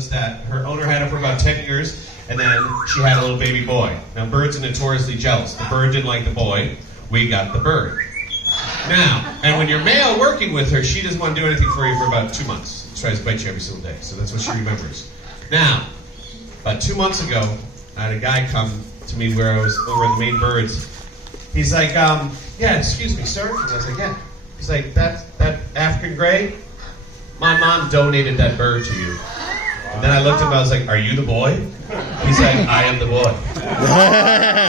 was that her owner had her for about 10 years, and then she had a little baby boy. Now, birds are notoriously jealous. The bird didn't like the boy. We got the bird. Now, and when you're male working with her, she doesn't want to do anything for you for about 2 months. She tries to bite you every single day, so that's what she remembers. Now, about 2 months ago, I had a guy come to me where I was over in the main birds. He's like, yeah, excuse me, sir. And I was like, yeah. He's like, that African gray? My mom donated that bird to you. And then I looked at him, I was like, are you the boy? He's like, I am the boy.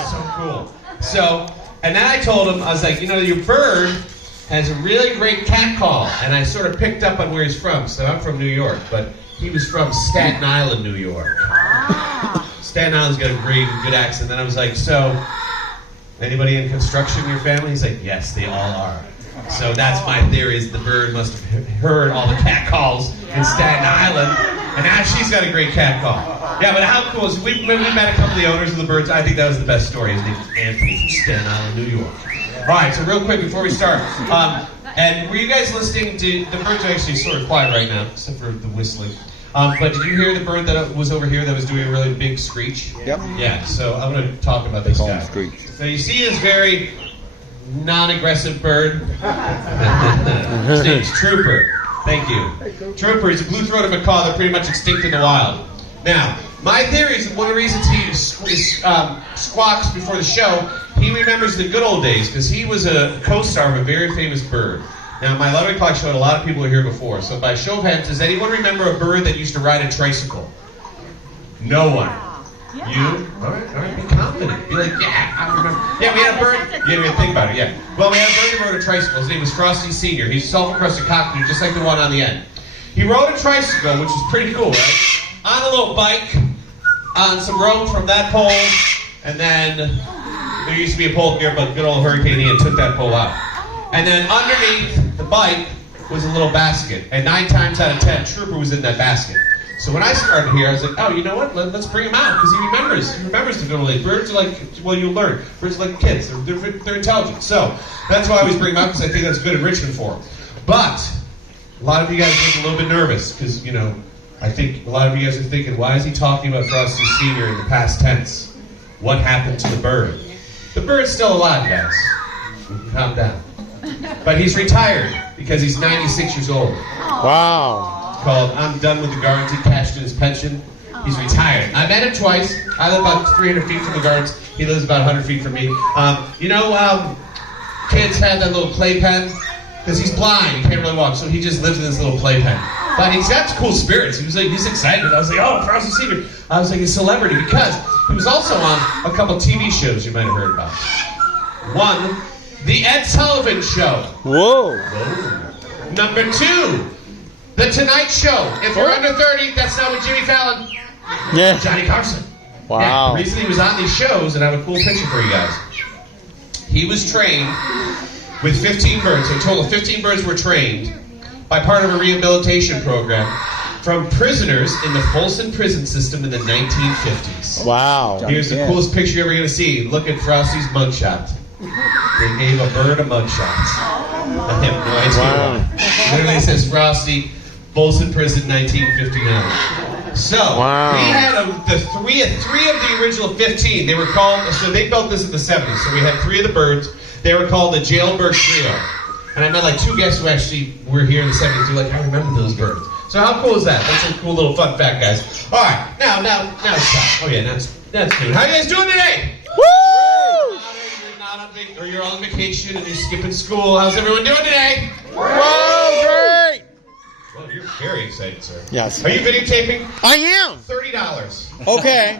So cool. So, and then I told him, I was like, you know, your bird has a really great cat call. And I sort of picked up on where he's from. So I'm from New York, but he was from Staten Island, New York. Staten Island's got a great, good accent. Then I was like, so, anybody in construction in your family? He's like, yes, they all are. So that's my theory, is the bird must have heard all the cat calls in Staten Island, and now she's got a great cat call. Yeah, but how cool is it? We met a couple of the owners of the birds. I think that was the best story. His name is Anthony from Staten Island, New York. All right, so real quick before we start, and were you guys listening to, the birds are actually sort of quiet right now, except for the whistling. But did you hear the bird that was over here that was doing a really big screech? Yep. Yeah, so I'm going to talk about this guy. Screech. So you see this very non-aggressive bird? His name is Trooper. Thank you. Trooper is a blue-throated macaw. They're pretty much extinct in the wild. Now, my theory is that one of the reasons he squawks before the show, he remembers the good old days, because he was a co-star of a very famous bird. Now, my 11 o'clock show had a lot of people here before, so by show of hands, does anyone remember a bird that used to ride a tricycle? No one. Yeah. You? All right, be confident. Be like, yeah, I remember. Yeah, we had a bird. You didn't think about it, yeah. Well, we had a bird that rode a tricycle. His name was Frosty Sr. He's a self-encrusted cockatoo, just like the one on the end. He rode a tricycle, which is pretty cool, right? On a little bike, on some rope from that pole, and then there used to be a pole here, but good old Hurricane Ian took that pole out. And then underneath the bike was a little basket. And 9 times out of 10, Trooper was in that basket. So when I started here, I was like, oh, you know what? Let's bring him out, because he remembers the good old days. Birds are like, well, you'll learn. Birds are like kids. They're intelligent. So that's why I always bring him out, because I think that's good enrichment for them. But a lot of you guys look a little bit nervous, because, you know, I think a lot of you guys are thinking, why is he talking about Frosty Sr. in the past tense? What happened to the bird? The bird's still alive, guys. Calm down. But he's retired because he's 96 years old. Wow. It's called I'm Done with the Gardens. He cashed in his pension. He's retired. I met him twice. I live about 300 feet from the gardens. He lives about 100 feet from me. Kids have that little playpen because he's blind. He can't really walk, so he just lives in this little playpen. But he's got cool spirits. He's excited. I was like, oh, Frosty Sr. I was like a celebrity because he was also on a couple TV shows you might have heard about. One, The Ed Sullivan Show. Whoa. Number 2, The Tonight Show. If you're under 30, that's not with Jimmy Fallon. Yeah. Johnny Carson. Wow. Yeah, the reason he was on these shows, and I have a cool picture for you guys. He was trained with 15 birds. So a total of 15 birds were trained by part of a rehabilitation program from prisoners in the Folsom prison system in the 1950s. Wow. Here's the coolest picture you're ever going to see. Look at Frosty's mugshot. They gave a bird a mugshot. I have no idea why. Literally says Frosty, Folsom Prison, 1959. So, we had three of the original 15. They were called, so they built this in the 70s. So we had 3 of the birds. They were called the Jailbird Trio. And I met like 2 guests who actually were here in the 70s who were like, I remember those birds. So how cool is that? That's a cool little fun fact, guys. All right, now stop. Oh yeah, that's good. How you guys doing today? Woo! Or you're on vacation and you're skipping school. How's everyone doing today? Whoa, great! Well, you're very excited, sir. Yes. Are you videotaping? I am. $30. Okay.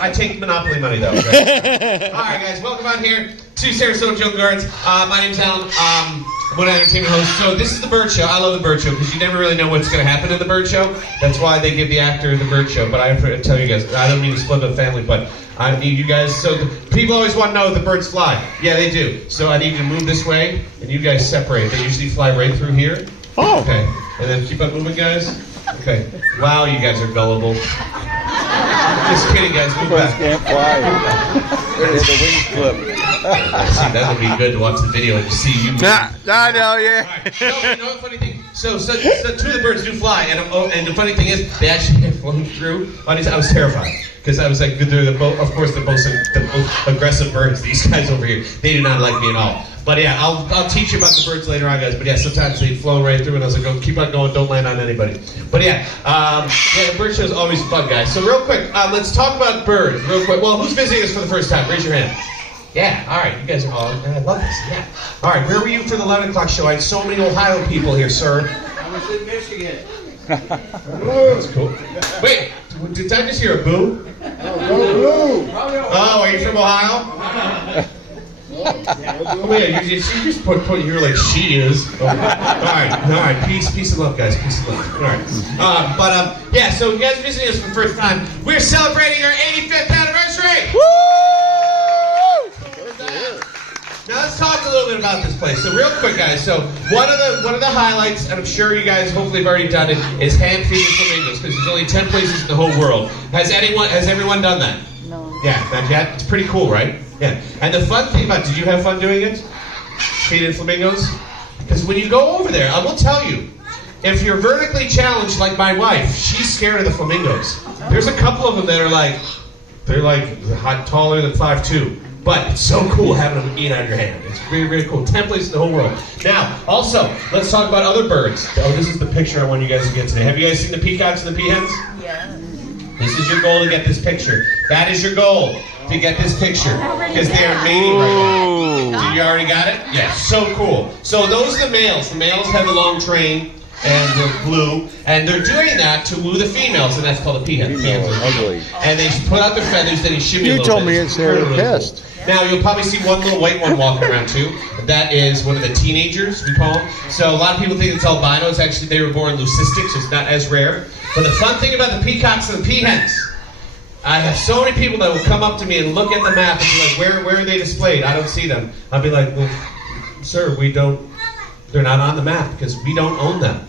I take Monopoly money though. Okay? All right, guys, welcome out here to Sarasota Jungle Gardens. My name's Alan. I'm one entertainment host. So this is the Bird Show. I love the Bird Show because you never really know what's going to happen in the Bird Show. That's why they give the actor the Bird Show. But I have to tell you guys, I don't mean to split up the family, but I need you guys. So people always want to know if the birds fly. Yeah, they do. So I need you to move this way, and you guys separate. They usually fly right through here. Oh. Okay. And then keep on moving, guys. Okay. Wow, you guys are gullible. Just kidding, guys. Move back. Can't fly. There's the wings clip. See, that would be good to watch the video and just see you. I know, yeah. All right. So, you know the funny thing? So two of the birds do fly, and the funny thing is, they actually have flown through. I was terrified because I was like, they're the most aggressive birds. These guys over here, they do not like me at all. But yeah, I'll teach you about the birds later on, guys. But yeah, sometimes they flow right through, and I was like, oh, keep on going, don't land on anybody. But yeah, the bird show is always fun, guys. So real quick, let's talk about birds real quick. Well, who's visiting us for the first time? Raise your hand. Yeah, all right, you guys are all, I love this, yeah. All right, where were you for the 11 o'clock show? I had so many Ohio people here, sir. I was in Michigan. That's cool. Wait, did I just hear a boo? Oh, are you from Ohio? Oh, yeah, you just put here like she is. Oh. All right, peace and love, guys, peace and love. All right, yeah, so you guys are visiting us for the first time. We're celebrating our 85th anniversary! Woo! Now let's talk a little bit about this place. So real quick, guys. So one of the highlights, and I'm sure you guys hopefully have already done it, is hand feeding flamingos because there's only 10 places in the whole world. Has everyone done that? No. Yeah, not yet. It's pretty cool, right? Yeah. And the fun thing about, did you have fun doing it? Feeding flamingos? Because when you go over there, I will tell you, if you're vertically challenged like my wife, she's scared of the flamingos. There's a couple of them that are like, they're taller than 5'2". But it's so cool having them eat out of your hand. It's really, really cool. 10 places in the whole world. Now, also, let's talk about other birds. Oh, this is the picture I want you guys to get today. Have you guys seen the peacocks and the peahens? Yeah. This is your goal to get this picture. That is your goal, to get this picture. Because they are mating right now. Did you already got it? Yeah, so cool. So those are the males. The males have the long train. And they're blue, and they're doing that to woo the females, and that's called a peahen. Ugly. And they put out their feathers, then you shimmy a little bit. You told me it's their test. Now, you'll probably see one little white one walking around, too. That is one of the teenagers, we call them. So a lot of people think it's albinos. Actually, they were born leucistic, so it's not as rare. But the fun thing about the peacocks and the peahens, I have so many people that will come up to me and look at the map and be like, where are they displayed? I don't see them. I'll be like, well, sir, they're not on the map because we don't own them.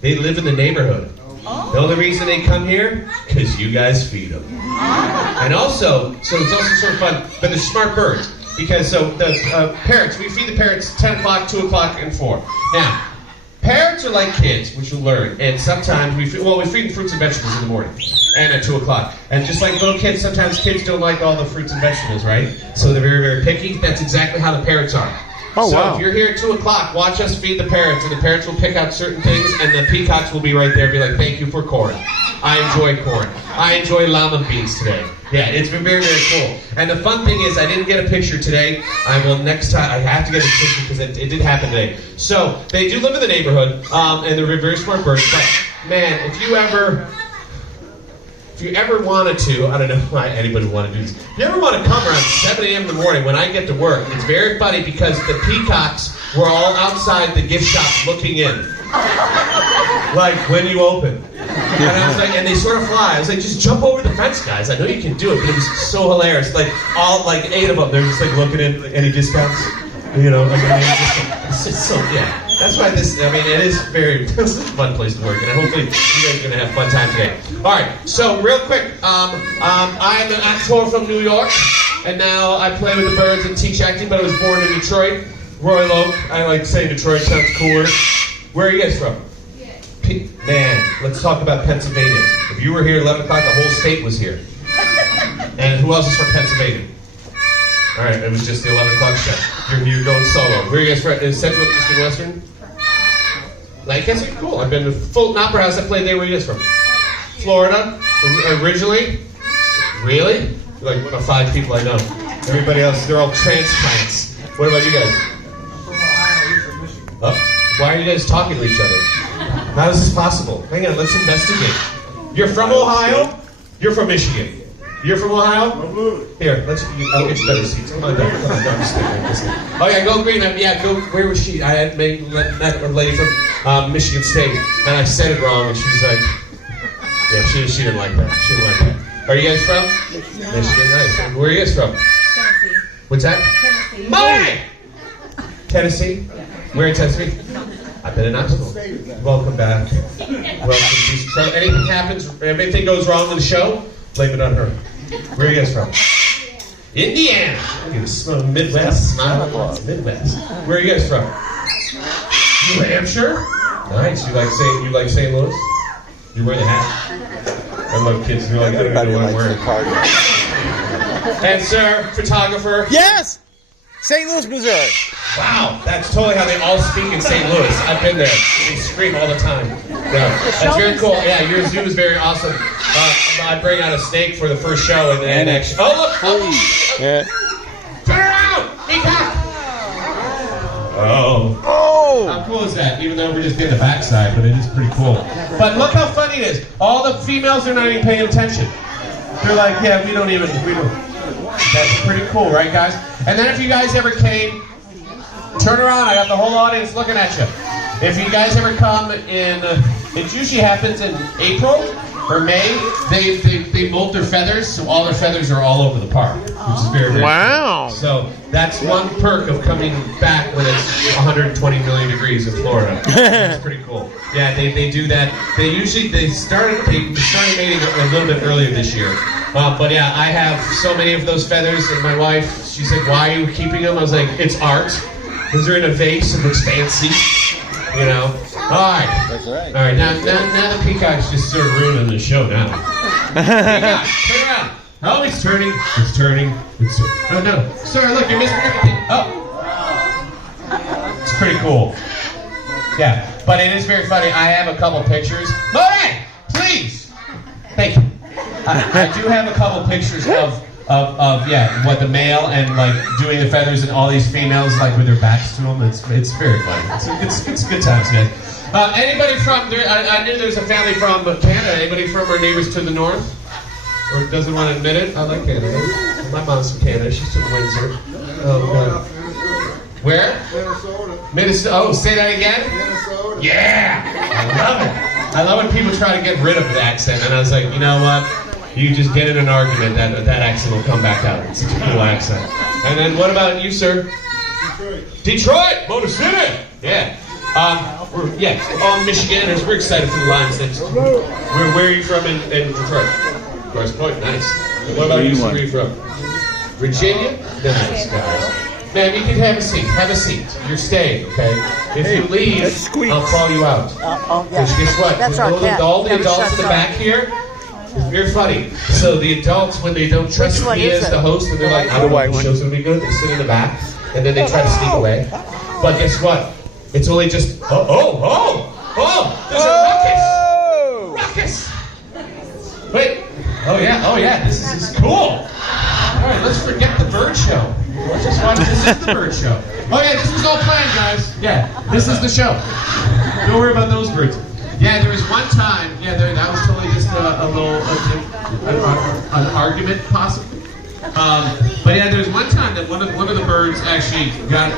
They live in the neighborhood. The only reason they come here, because you guys feed them. And also, so it's also sort of fun, but they're smart birds. Because so the parrots, we feed the parrots 10 o'clock, 2 o'clock, and 4. Now, parrots are like kids, which you'll learn. And sometimes we feed them fruits and vegetables in the morning and at 2 o'clock. And just like little kids, sometimes kids don't like all the fruits and vegetables, right? So they're very, very picky. That's exactly how the parrots are. Oh, so wow. if you're here at 2 o'clock, watch us feed the parrots, and the parrots will pick out certain things, and the peacocks will be right there and be like, thank you for corn. I enjoy corn. I enjoy llama beans today. Yeah, it's been very, very cool. And the fun thing is, I didn't get a picture today. I will next time. I have to get a picture because it did happen today. So they do live in the neighborhood, and they're very smart birds. But man, if you ever wanted to, I don't know why anybody would want to do this. If you ever want to come around 7 a.m. in the morning when I get to work, it's very funny because the peacocks were all outside the gift shop looking in. Like, when you open. And I was like, and they sort of fly. I was like, just jump over the fence, guys. I know you can do it, but it was so hilarious. Like, 8 of them, they're just like looking in, like, any discounts? You know, like, it's just so, yeah. That's why it is this is a fun place to work, and hopefully you guys are going to have a fun time today. All right, so real quick, I'm an actor from New York, and now I play with the birds and teach acting, but I was born in Detroit. Royal Oak, I like saying Detroit, sounds cooler. Where are you guys from? Man, let's talk about Pennsylvania. If you were here at 11 o'clock, the whole state was here. And who else is from Pennsylvania? All right, it was just the 11 o'clock show. You're going solo. Where are you guys from? Is Central, Eastern, Western? Lancaster? Cool. I've been to Fulton Opera House. I played there. Where are you guys from? Florida? Originally? Really? You're like one of 5 people I know. Everybody else, they're all transplants. What about you guys? I'm from Ohio. You're from Michigan. Why are you guys talking to each other? How is this possible? Hang on, let's investigate. You're from Ohio? You're from Michigan. You're from Ohio? Here, I'll get you better seats. Come on down. Come on down. Oh yeah, go green. Yeah, go. Where was she? I had met a lady from Michigan State, and I said it wrong, and she's like, yeah, she didn't like that. She didn't like that. Are you guys from? Michigan. Nice. Where are you guys from? Tennessee. What's that? Tennessee. Mine! Tennessee? Where in Tennessee? I've been in Knoxville. Welcome back. Welcome. Anything happens, if anything goes wrong with the show, blame it on her. Where are you guys from? Indiana. Look at this Midwest. Midwest. Where are you guys from? New Hampshire? Nice. You like St. Louis? You wear the hat? I love kids who like Everybody what I'm likes wearing. the Cardinals. And sir, photographer. Yes! St. Louis, Missouri. Wow, that's totally how they all speak in St. Louis. I've been there. They scream all the time. Yeah, that's very cool. Yeah, your zoo is very awesome. I bring out a steak for the first show, and actually, oh look! Oh, Yeah. turn around! Peacock! Oh. Oh! How cool is that? Even though we're just getting the backside, but it is pretty cool. But look how funny it is. All the females are not even paying attention. They're like, yeah, we don't. That's pretty cool, right, guys? And then if you guys ever came, turn around. I got the whole audience looking at you. If you guys ever come in, it usually happens in April or May. They molt their feathers, so all their feathers are all over the park, which is very, very Wow. cool. So that's one perk of coming back when it's 120 million degrees in Florida. It's pretty cool. Yeah, they do that. They started mating a little bit earlier this year. But yeah, I have so many of those feathers, and my wife, she said, "Why are you keeping them?" I was like, "It's art. Because they're in a vase. It looks fancy, you know." All right. That's right. All right. Now the peacock's just sort of ruining the show now. Peacock, turn around. Oh, it's turning. It's turning. It's turning. Oh no, sir! Look, you're missing everything. Oh, it's pretty cool. Yeah, but it is very funny. I have a couple pictures. Monet, please. Thank you. I do have a couple pictures of what the male and like doing the feathers and all these females like with their backs to them. It's very funny. It's good times, guys. Anybody from there? I knew there's a family from Canada. Anybody from our neighbors to the north? Or doesn't want to admit it? I like Canada. My mom's from Canada. She's from Windsor. Oh God. Where? Minnesota. Oh, say that again. Minnesota. Yeah, I love it. I love when people try to get rid of the accent, and I was like, you know what? You just get in an argument that accent will come back out. It's such a cool accent. And then what about you, sir? Detroit, Motor City. Yeah. We're all Michiganders. We're excited for the Lions next. Where are you from in Detroit? West Point, nice. And what about you, sir? Where are you from? Virginia? Nice, guys. Man, you can have a seat. Have a seat. You're staying, okay? If you leave, I'll call you out. Yeah. Guess what? That's our cat. All the Never adults in shuts the up. back here, it's very funny. So the adults, when they don't trust Which one me is as it? the host, and they're like, I The don't know white if the one. show's going to be good, they sit in the back, and then they try to sneak away. But guess what? It's only just, there's a ruckus! Wait, oh yeah, this is cool. All right, let's forget the bird show. Let's just watch, this is the bird show. Oh yeah, this was all planned, guys. Yeah, this is the show. Don't worry about those birds. Yeah, there was one time, that was totally just a little, an argument, possibly. But yeah, there was one time that one of the birds actually got,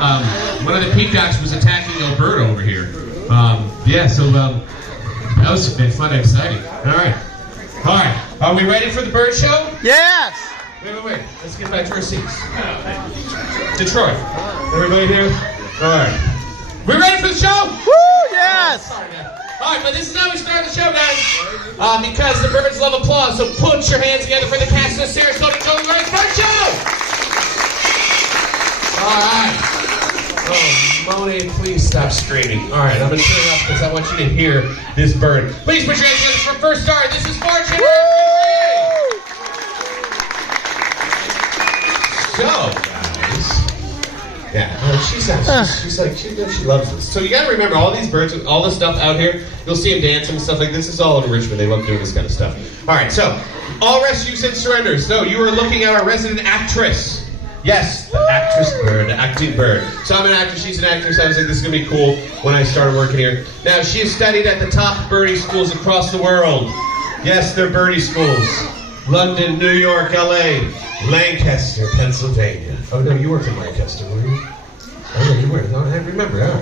one of the peacocks was attacking a bird over here. That was a bit fun and exciting. All right, are we ready for the bird show? Yes! Wait. Let's get back to our seats. Detroit. Everybody here? All right. We ready for the show? Woo! Yes! All right, but this is how we start the show, guys. Because the birds love applause, so put your hands together for the cast of the Sarasota Bird Show. All right. Oh, Monet, please stop screaming. All right, I'm going to turn it up because I want you to hear this bird. Please put your hands together for first star. This is Fortune. So, guys, she loves this. So you got to remember, all these birds, all this stuff out here, you'll see them dancing and stuff like this. This is all in Richmond. They love doing this kind of stuff. All right, so all rescues and surrenders. So you are looking at our resident actress. Yes, the actress bird, the acting bird. So I'm an actor, she's an actress. I was like, this is going to be cool when I started working here. Now, she has studied at the top birdie schools across the world. Yes, they're birdie schools. London, New York, LA, Lancaster, Pennsylvania. Oh, no, you worked in Lancaster, were you? Oh, yeah, you were. Oh, I remember. All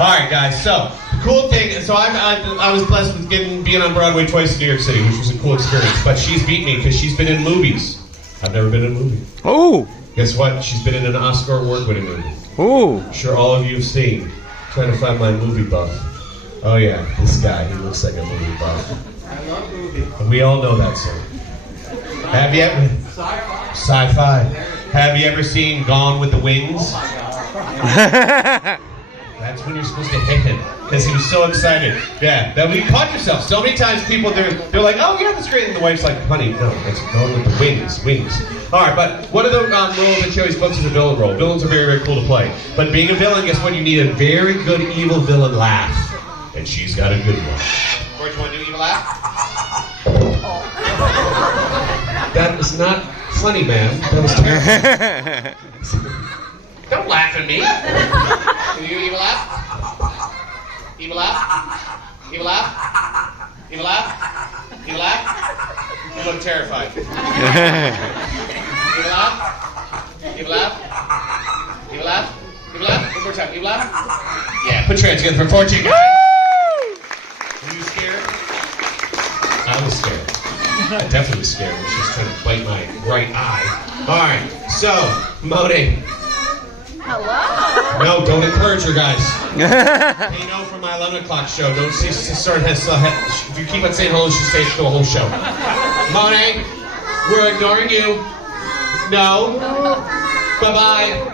right, guys. So, the cool thing, so I was blessed with being on Broadway twice in New York City, which was a cool experience. But she's beat me because she's been in movies. I've never been in a movie. Oh! Guess what? She's been in an Oscar award-winning movie. Oh! I'm sure all of you have seen. Trying to find my movie buff. Oh, yeah, this guy. He looks like a movie buff. I love movies. And we all know that song. Have you ever? Sci-fi. Have you ever seen Gone with the Wings? That's when you're supposed to hit him, because he was so excited. Yeah, that when you caught yourself. So many times people, they're like, oh yeah, that's great. And the wife's like, honey, no, that's going with the wings. All right, but one of the roles that she always books is a villain role. Villains are very, very cool to play. But being a villain, guess what? You need a very good evil villain laugh. And she's got a good one. Or do you want to do evil laugh? That is not funny, ma'am. That was terrible. Don't laugh at me. Can you do evil laugh? Evil laugh? Evil laugh? Evil laugh? Evil laugh? You look terrified. Evil laugh? Evil laugh? Evil laugh? Evil laugh? One more time. Evil laugh? Yeah, put your hands together for Fortune, guys. Were you scared? I was scared. I definitely was scared when she was trying to bite my right eye. All right, so, Moni. Hello. No, don't encourage her, guys. They know from my 11 o'clock show. Don't see start. If you keep on saying hello, she'll stay through the whole show. Monet, we're ignoring you. No. Bye-bye.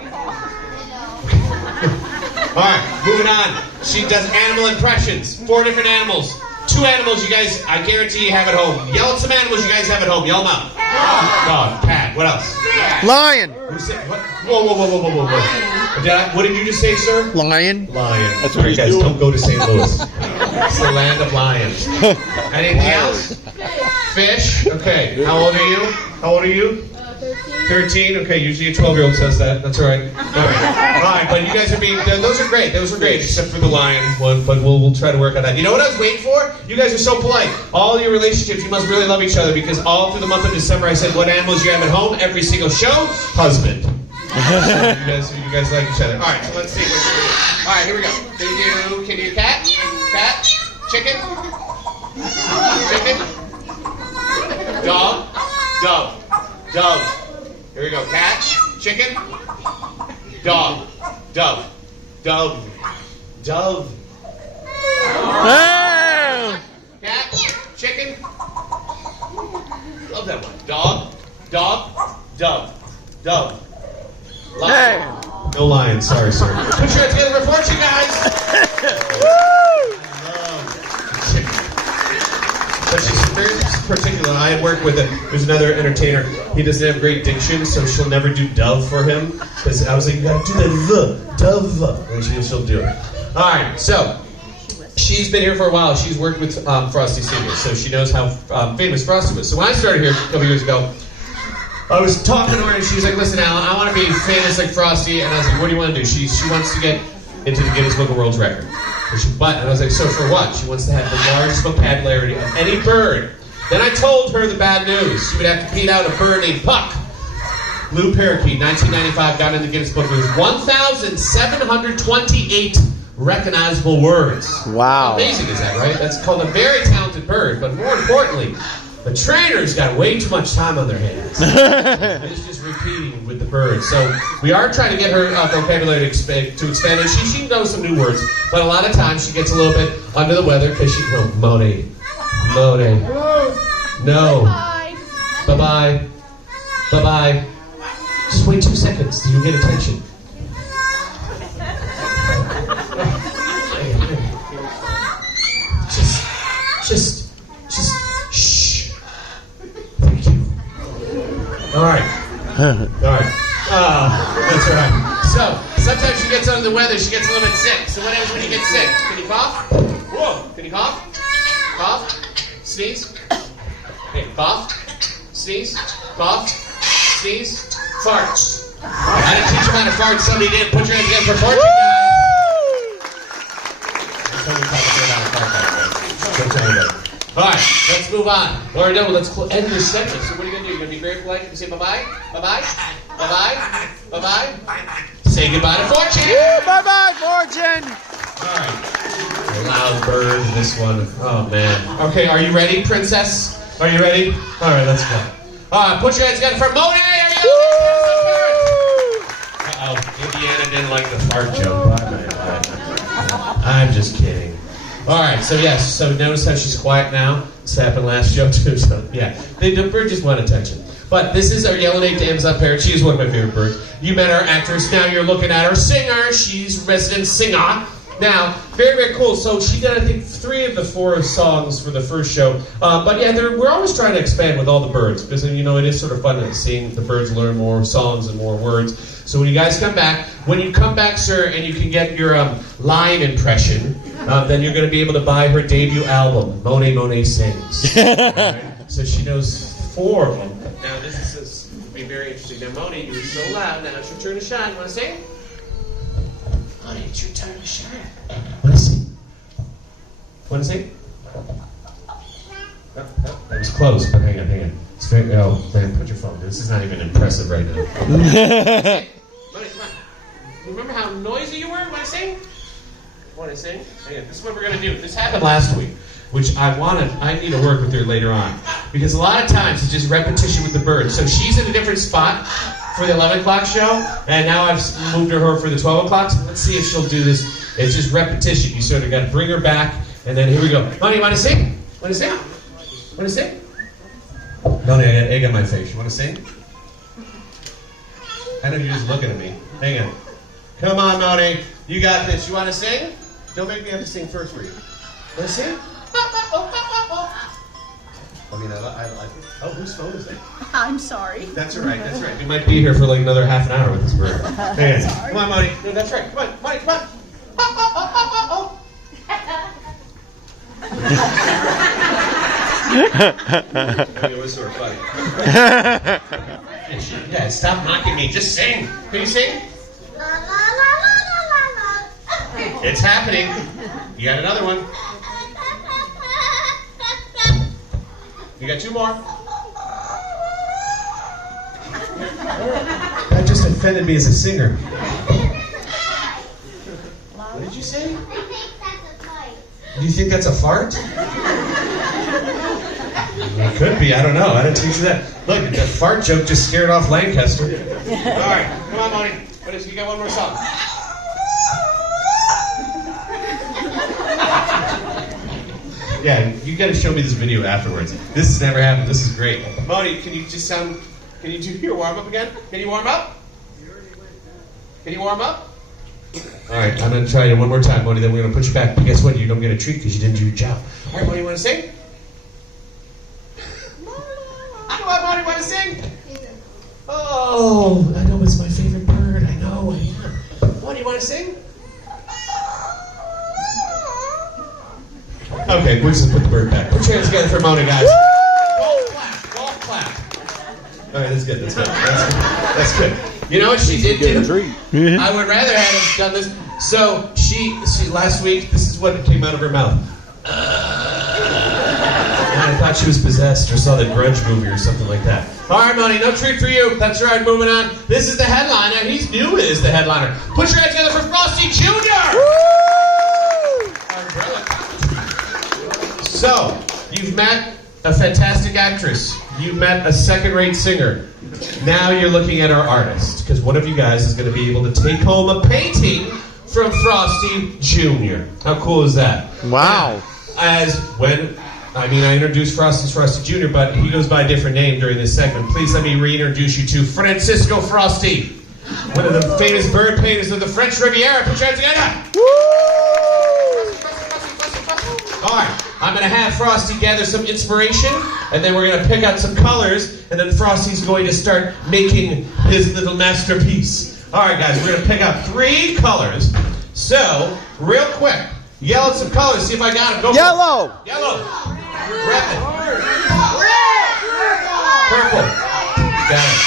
All right, moving on. She does animal impressions. 4 different animals. 2 animals you guys, I guarantee you have at home. Yell at some animals you guys have at home. Yell them out. Dog, cat, what else? Lion. Who said, what? Whoa. What did you just say, sir? Lion. That's what you guys don't go to St. Louis. It's the land of lions. Anything else? Fish. Okay. How old are you? 13. Okay, usually a 12-year-old says that. That's all right. All right, but you guys are being, those are great, except for the lion one, but we'll try to work on that. You know what I was waiting for? You guys are so polite. All your relationships, you must really love each other, because all through the month of December I said what animals you have at home, every single show, husband. you guys like each other. All right, so let's see what you do. All right, here we go. Can you do cat? Cat? Chicken? Chicken? Dog? Dove. Here we go. Cat, chicken, dog, dove. Cat, chicken. Love that one. Dog, dove. Lion. No lion. Sorry, sir. Put your hands together for Fortune, guys. But she's very particular. I work with there's another entertainer. He doesn't have great diction, so she'll never do dove for him. Because I was like, you gotta do the dove. And she'll do it. All right, so she's been here for a while. She's worked with Frosty Senior, so she knows how famous Frosty was. So when I started here a couple years ago, I was talking to her, and she was like, listen, Alan, I want to be famous like Frosty. And I was like, what do you want to do? She wants to get into the Guinness Book of World Record. And I was like, so for what? She wants to have the largest vocabulary of any bird. Then I told her the bad news. She would have to beat out a bird named Puck. Blue parakeet, 1995, got in the Guinness Book. There's 1,728 recognizable words. Wow. How amazing is that, right? That's called a very talented bird, but more importantly, the trainer's got way too much time on their hands. It's just repeating with the bird. So we are trying to get her vocabulary to expand, and she knows some new words, but a lot of times she gets a little bit under the weather because she, Monet. No. Bye-bye. Just wait 2 seconds till you get attention. Just shh. Thank you. All right. That's all right. So, sometimes she gets under the weather, she gets a little bit sick. So what happens when you get sick? Can you cough? Whoa. Can you cough? Cough? Sneeze? Hey, cough? Sneeze? Cough? Sneeze? Fart. I didn't teach him how to fart, somebody did. Put your hands together for Fortune, guys. Alright, let's move on. All right, let's end this segment. So what are you going to do? You're going to be very polite and say bye-bye? Bye-bye? Bye-bye? Bye-bye? Say goodbye to Fortune! Bye-bye, Fortune! Alright. Loud bird, this one. Oh, man. Okay, are you ready, princess? Are you ready? Alright, let's go. Put your hands together for Monet! Uh-oh, Indiana didn't like the fart joke. I'm just kidding. Alright, so yes, so notice how she's quiet now. This happened last show too, so yeah. The bird just want attention. But this is our Yellow Nate to Amazon parrot. She is one of my favorite birds. You met our actress, now you're looking at our singer. She's resident singer. Now, very, very cool. So she did, I think, 3 of the 4 songs for the first show. But yeah, we're always trying to expand with all the birds because, you know, it is sort of fun seeing the birds learn more songs and more words. So when you guys come back, sir, and you can get your line impression, then you're going to be able to buy her debut album, Monet Sings. Right? So she knows 4 of them. Now, this is going to be very interesting. Now, Monet, you were so loud. Now it's your turn to shine. Want to sing? Monet, it's your turn to shine. Want to sing? Want to sing? Oh, that was close, but hang on. It's very, oh, man, put your phone down. This is not even impressive right now. Monet, come on. Remember how noisy you were? Want to sing? Want to sing? Hang on. This is what we're going to do. This happened last week, which I need to work with her later on. Because a lot of times it's just repetition with the bird. So she's in a different spot for the 11 o'clock show, and now I've moved her for the 12 o'clock. So let's see if she'll do this. It's just repetition. You sort of got to bring her back, and then here we go. Money, you want to sing? Want to sing? Want to sing? No, I got egg on my face. You want to sing? I know you're just looking at me. Hang on. Come on, Moni. You got this. You want to sing? Don't make me have to sing first for you. Want to sing? I mean, oh, whose phone is that? I'm sorry. That's all right. We might be here for like another half an hour with this bird. Hang on. Come on, Moni. No, that's right. Come on, Moni, come on. It was sort of funny. Yeah, stop mocking me. Just sing. Can you sing? It's happening. You got another one. You got 2 more. That just offended me as a singer. What did you say? Do you think that's a fart? It could be. I don't know. I didn't teach you that. Look, that fart joke just scared off Lancaster. All right. Come on, Moni. What is? You got one more song. Yeah, you got to show me this video afterwards. This has never happened. This is great. Moni, can you do your warm up again? Can you warm up? Can you warm up? All right, I'm going to try it one more time, Moni, then we're going to put you back. But guess what? You don't get a treat because you didn't do your job. All right, Moni, you want to sing? Come on, Moni, want to sing? Oh, I know it's my favorite bird. I know. Moni, you want to sing? Okay, we're just going to put the bird back. Put your hands together for Moni, guys. Golf clap. All right, that's good. That's good. You know what she did do? I would rather have done this. So she last week, this is what came out of her mouth. And I thought she was possessed or saw the Grudge movie or something like that. All right, Moni, no treat for you. That's right, moving on. This is the headliner. He's new as the headliner. Put your hands together for Frosty Jr. So, you've met a fantastic actress. You've met a second-rate singer. Now you're looking at our artist, because one of you guys is going to be able to take home a painting from Frosty Jr. How cool is that? Wow. I introduced Frosty Jr., but he goes by a different name during this segment. Please let me reintroduce you to Francisco Frosty, one of the famous bird painters of the French Riviera. Put your hands together. All right, I'm going to have Frosty gather some inspiration, and then we're going to pick out some colors, and then Frosty's going to start making his little masterpiece. All right, guys, we're going to pick out 3 colors. So, real quick, yell at some colors. See if I got them. Go. Yellow. Yellow. Red. Purple. Got it.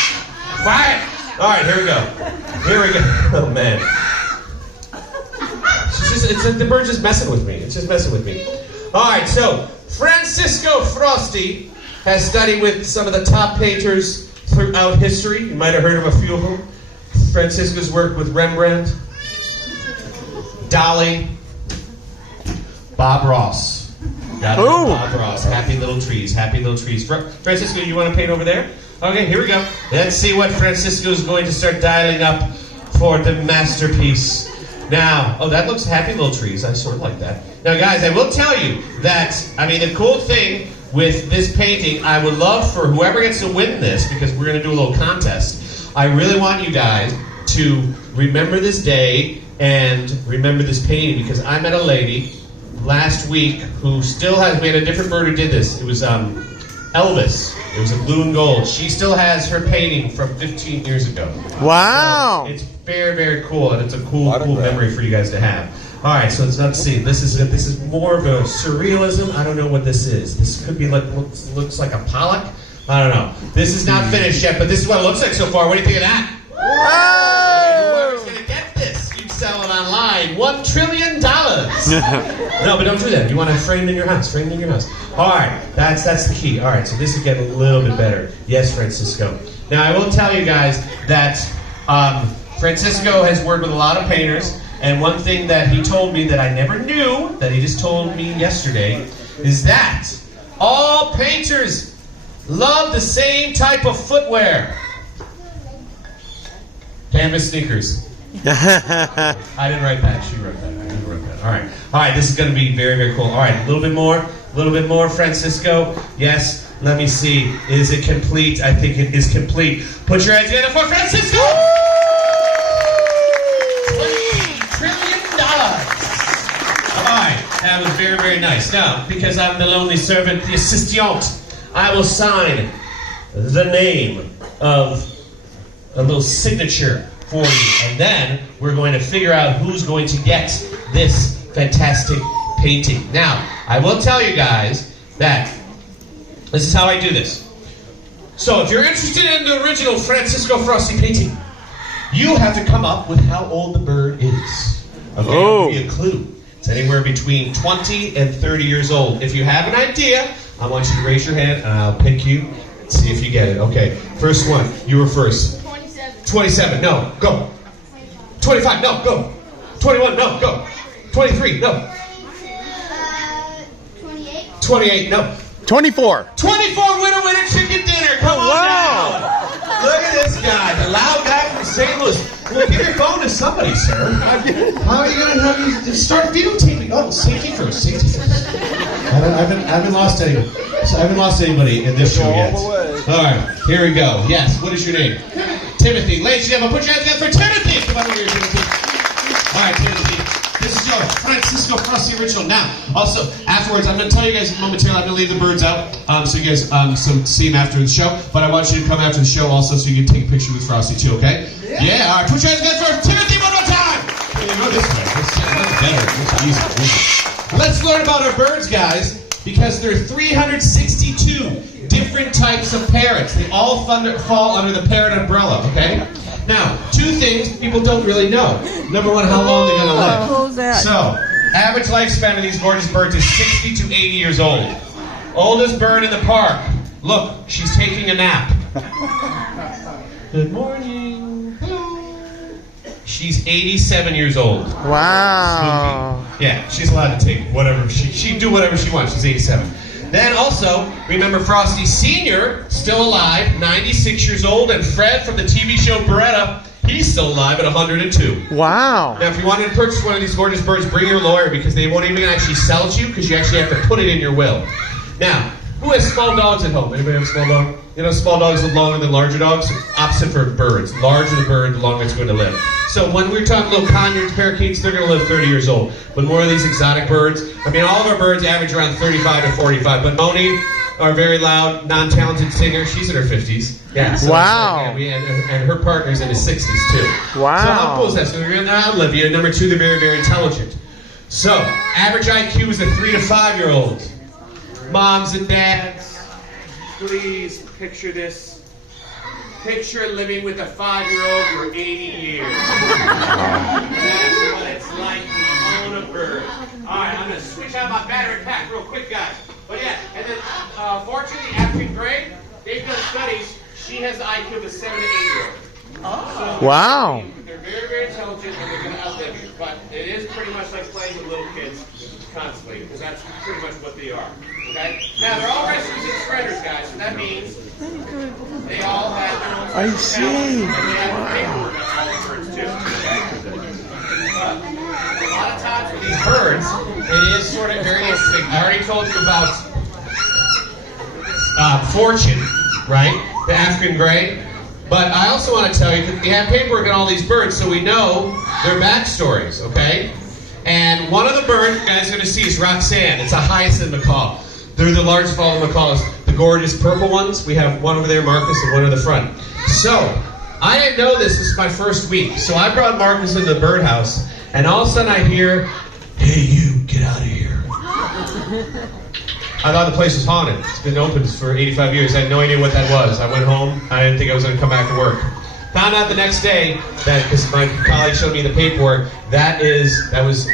Quiet. All right, here we go. Oh, man. The bird's just messing with me. It's just messing with me. All right, so Francisco Frosty has studied with some of the top painters throughout history. You might have heard of a few of them. Francisco's worked with Rembrandt, Dali, Bob Ross. Got it, Bob Ross. Happy Little Trees. Francisco, you want to paint over there? Okay, here we go. Let's see what Francisco's going to start dialing up for the masterpiece. Now, that looks Happy Little Trees. I sort of like that. Now, guys, I will tell you that, the cool thing with this painting. I would love for whoever gets to win this, because we're going to do a little contest, I really want you guys to remember this day and remember this painting, because I met a lady last week who still has, we had a different bird who did this. It was Elvis. It was a blue and gold. She still has her painting from 15 years ago. Wow. So it's very, very cool, and it's a cool memory for you guys to have. All right, so let's see. This is more of a surrealism. I don't know what this is. This could be like looks like a Pollock. I don't know. This is not finished yet, but this is what it looks like so far. What do you think of that? Whoever's gonna get this, you sell it online. $1 trillion. No, but don't do that. You want to frame it in your house. Frame it in your house. All right, that's the key. All right, so this is getting a little bit better. Yes, Francisco. Now I will tell you guys that Francisco has worked with a lot of painters, and one thing that he told me that I never knew, that he just told me yesterday, is that all painters love the same type of footwear. Canvas sneakers. I didn't write that. She wrote that. I didn't write that. All right. This is going to be very, very cool. All right, a little bit more, Francisco. Yes. Let me see. Is it complete? I think it is complete. Put your hands together for Francisco. $20 trillion. All right. That was very, very nice. Now, because I'm the lonely servant, the assistant, I will sign the name of a little signature for you, and then we're going to figure out who's going to get this fantastic painting. Now, I will tell you guys that this is how I do this. So, if you're interested in the original Francisco Frosty painting, you have to come up with how old the bird is. Okay, I'll give you a clue. It's anywhere between 20 and 30 years old. If you have an idea, I want you to raise your hand, and I'll pick you. See if you get it. Okay, first one. You were first. 27, no, go. 25, no, go. 21, no, go. 23, no. 28, no. 24. 24, winner, chicken dinner. Come on down. Look at this guy, the loud guy from St. Louis. Well, give your phone to somebody, sir. How are you going to have you start videotaping? Oh, safety first, safety first. I haven't lost anyone. So I haven't lost anybody in this show yet. All right, here we go. Yes, what is your name? Timothy. Ladies and gentlemen, put your hands together for Timothy. Come on over here, Timothy. All right, Timothy. This is your Francisco Frosty original. Now, also, afterwards, I'm going to tell you guys momentarily, I'm going to leave the birds out so you guys see them after the show. But I want you to come after the show also so you can take a picture with Frosty too, okay? Yeah, all right. Put your hands together for Timothy one more time. Here you go this way. That's better. That's easy. Let's learn about our birds, guys, because there are 362 different types of parrots. They all fall under the parrot umbrella, okay? Now, two things people don't really know. Number one, how long they're going to live. Who's that? So, average lifespan of these gorgeous birds is 60 to 80 years old. Oldest bird in the park. Look, she's taking a nap. Good morning. Hello. She's 87 years old. Wow. Spooky. Yeah, she's allowed to take whatever she can do whatever she wants. She's 87. Then also, remember Frosty Sr., still alive, 96 years old, and Fred from the TV show Beretta, he's still alive at 102. Wow. Now, if you wanted to purchase one of these gorgeous birds, bring your lawyer, because they won't even actually sell it to you, because you actually have to put it in your will. Now, who has small dogs at home? Anybody have a small dog? You know, small dogs live longer than larger dogs? Opposite for birds. Larger the bird, the longer it's going to live. So when we're talking little conures, parakeets, they're going to live 30 years old. But more of these exotic birds, I mean, all of our birds average around 35 to 45. But Moni, our very loud, non-talented singer, she's in her 50s. Yeah. So Wow. And her partner's in his 60s, too. Wow. So how cool is that? So they're going to outlive you. And number two, they're very, very intelligent. So, average IQ is a 3 to 5-year-old. Moms and dads, please picture this. Picture living with a 5-year-old for 80 years. That's what it's like to own a bird. All right, I'm going to switch out my battery pack real quick, guys. But yeah, and then fortunately, after grade, they've done studies. She has the IQ of a 7 to 8-year-old. So, Wow. they're very, very intelligent, and they're going to outlive you. But it is pretty much like playing with little kids constantly, because that's pretty much what they are. Okay? Now, they're all rescues and spreaders, guys, so that means they all have their own I special see. talents, and they have paperwork on all the birds, too. Okay? But a lot of times with these birds, it is sort of very interesting. I already told you about Fortune, right? The African gray. But I also want to tell you, we have paperwork on all these birds, so we know their backstories, okay? And one of the birds you guys are going to see is Roxanne. It's a hyacinth macaw. They're the largest of all the macaws. The gorgeous purple ones. We have one over there, Marcus, and one in the front. So, I didn't know this is my first week. So I brought Marcus into the birdhouse, and all of a sudden I hear, "Hey you, get out of here." I thought the place was haunted. It's been open for 85 years. I had no idea what that was. I went home. I didn't think I was going to come back to work. Found out the next day that, because my colleague showed me the paperwork, that was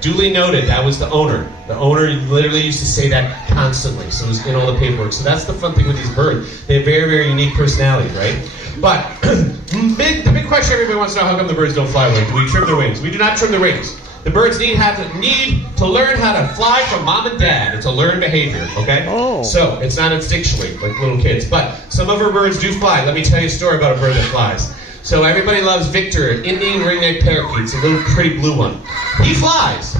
duly noted. That was the owner. The owner literally used to say that constantly. So it was in all the paperwork. So that's the fun thing with these birds. They have very, very unique personalities, right? But the big question everybody wants to know: how come the birds don't fly away? Do we trim their wings? We do not trim their wings. The birds need to learn how to fly from mom and dad. It's a learned behavior, okay? Oh. So it's not instinctually like little kids. But some of our birds do fly. Let me tell you a story about a bird that flies. So everybody loves Victor, an Indian ring-necked parakeet. It's a little pretty blue one. He flies.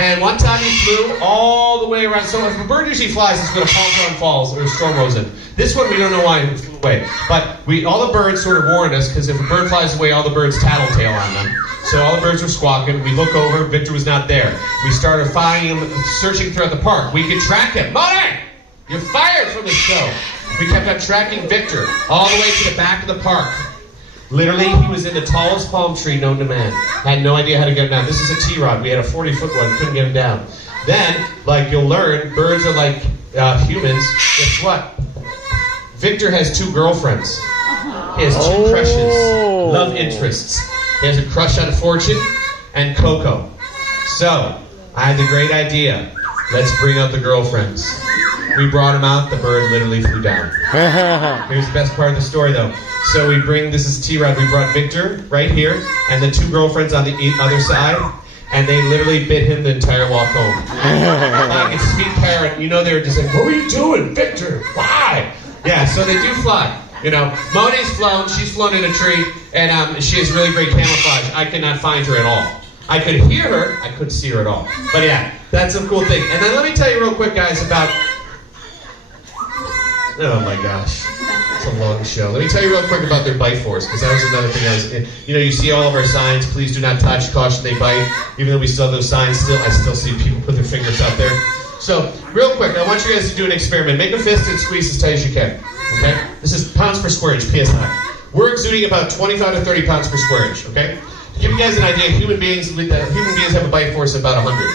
And one time he flew all the way around. So if a bird usually flies, it's when a palm falls or a storm rolls in. This one, we don't know why it flew away. But all the birds sort of warned us, because if a bird flies away, all the birds tattletale on them. So all the birds were squawking. We look over, Victor was not there. We started finding him, searching throughout the park. We could track him. Moni, you're fired from the show. We kept on tracking Victor all the way to the back of the park. Literally, he was in the tallest palm tree known to man. Had no idea how to get him down. This is a T-Rod. We had a 40-foot one. Couldn't get him down. Then, like you'll learn, birds are like humans. Guess what? Victor has 2 girlfriends. He has 2 crushes, love interests. He has a crush on Fortune and Coco. So, I had the great idea. Let's bring out the girlfriends. We brought him out. The bird literally flew down. Here's the best part of the story, though. So this is T-Rod. We brought Victor right here, and the 2 girlfriends on the other side, and they literally bit him the entire walk home. Like a sweet parent, you know, they were just like, "What were you doing, Victor? Why?" Yeah, so they do fly. You know, Moni's flown. She's flown in a tree, and she has really great camouflage. I could not find her at all. I could hear her. I couldn't see her at all. But yeah, that's a cool thing. And then let me tell you real quick, guys, about... Oh my gosh. It's a long show. Let me tell you real quick about their bite force, because that was another thing you see all of our signs, please do not touch, caution they bite. Even though we still have those signs, I still see people put their fingers out there. So, real quick, I want you guys to do an experiment. Make a fist and squeeze as tight as you can. Okay? This is pounds per square inch, PSI. We're exuding about 25 to 30 pounds per square inch, okay? To give you guys an idea, human beings have a bite force of about 100.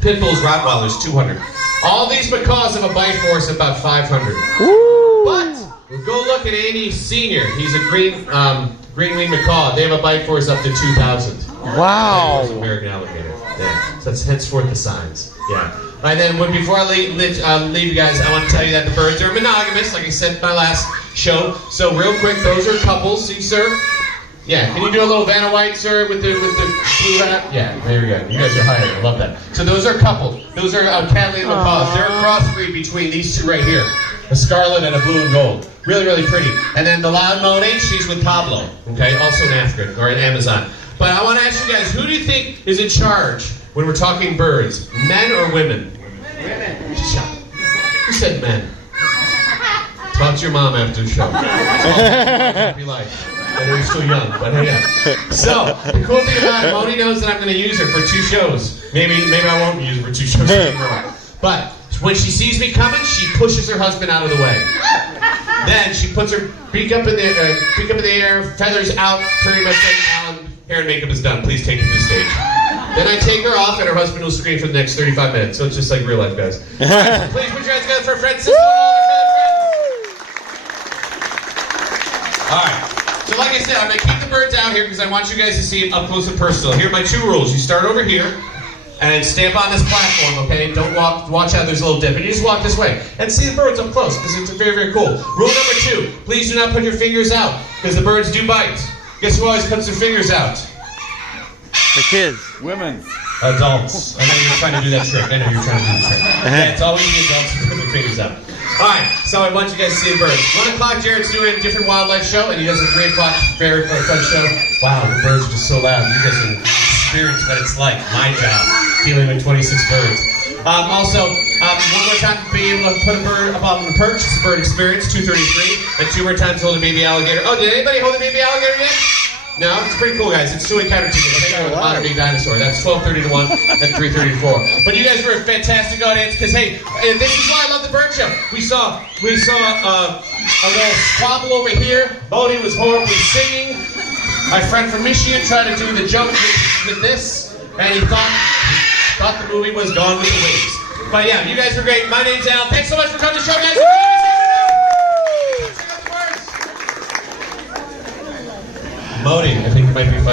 Pit bulls, Rottweilers, 200. All these macaws have a bite force of about 500. Woo. But go look at Andy Sr. He's a green-winged macaw. They have a bite force up to 2,000. Wow. American alligator. Yeah. So that's henceforth the signs. Yeah. And then before I leave you guys, I want to tell you that the birds are monogamous, like I said in my last show. So real quick, those are couples. See, sir? Yeah. Can you do a little Vanna White, sir, with the blue hat? Yeah. There you go. You guys are hired. I love that. So those are couples. Those are Catalina macaws. They're a crossbreed between these 2 right here, a scarlet and a blue and gold. Really, really pretty. And then the loud moaning, she's with Pablo. Okay, also an African or an Amazon. But I want to ask you guys, who do you think is in charge when we're talking birds? Men or women? Women. Who said men? Talk to your mom after the show. Happy life. I know you're still young, but hey, yeah. So, the cool thing about it, Moni knows that I'm going to use her for 2 shows. Maybe I won't use her for 2 shows anymore. But when she sees me coming, she pushes her husband out of the way. Then she puts her beak up in the air, feathers out, pretty much like hair and makeup is done. Please take her to the stage. Then I take her off, and her husband will scream for the next 35 minutes. So it's just like real life, guys. All right, so please put your hands together for Francisco and all their friends. All right. So like I said, I'm going to keep the birds out here because I want you guys to see them up close and personal. Here are my 2 rules. You start over here and stand on this platform, okay? Don't watch out, there's a little dip. And you just walk this way and see the birds up close because it's very, very cool. Rule number 2, please do not put your fingers out because the birds do bite. Guess who always puts their fingers out? The kids. Women. Adults. I know you're trying to do that trick. Yeah, it's always the adults who put their fingers out. Alright, so I want you guys to see the birds. 1 o'clock, Jared's doing a different wildlife show, and he does a 3 o'clock very fun show. Wow, the birds are just so loud. You guys can experience what it's like, my job, dealing with 26 birds. Also, One more time, being able to put a bird up on the perch. It's a bird experience, 233. And 2 more times, hold a baby alligator. Oh, did anybody hold a baby alligator yet? No, it's pretty cool, guys. It's 2 encounter tickets. Hang out with the modern big dinosaur. That's 12:30 to 1 and 3:30 to 4. But you guys were a fantastic audience because, hey, and this is why I love the bird show. We saw a little squabble over here. Bodie was horribly singing. My friend from Michigan tried to do the joke with this, and he thought the movie was Gone with the Wind. But yeah, you guys were great. My name's Al. Thanks so much for coming to the show, guys.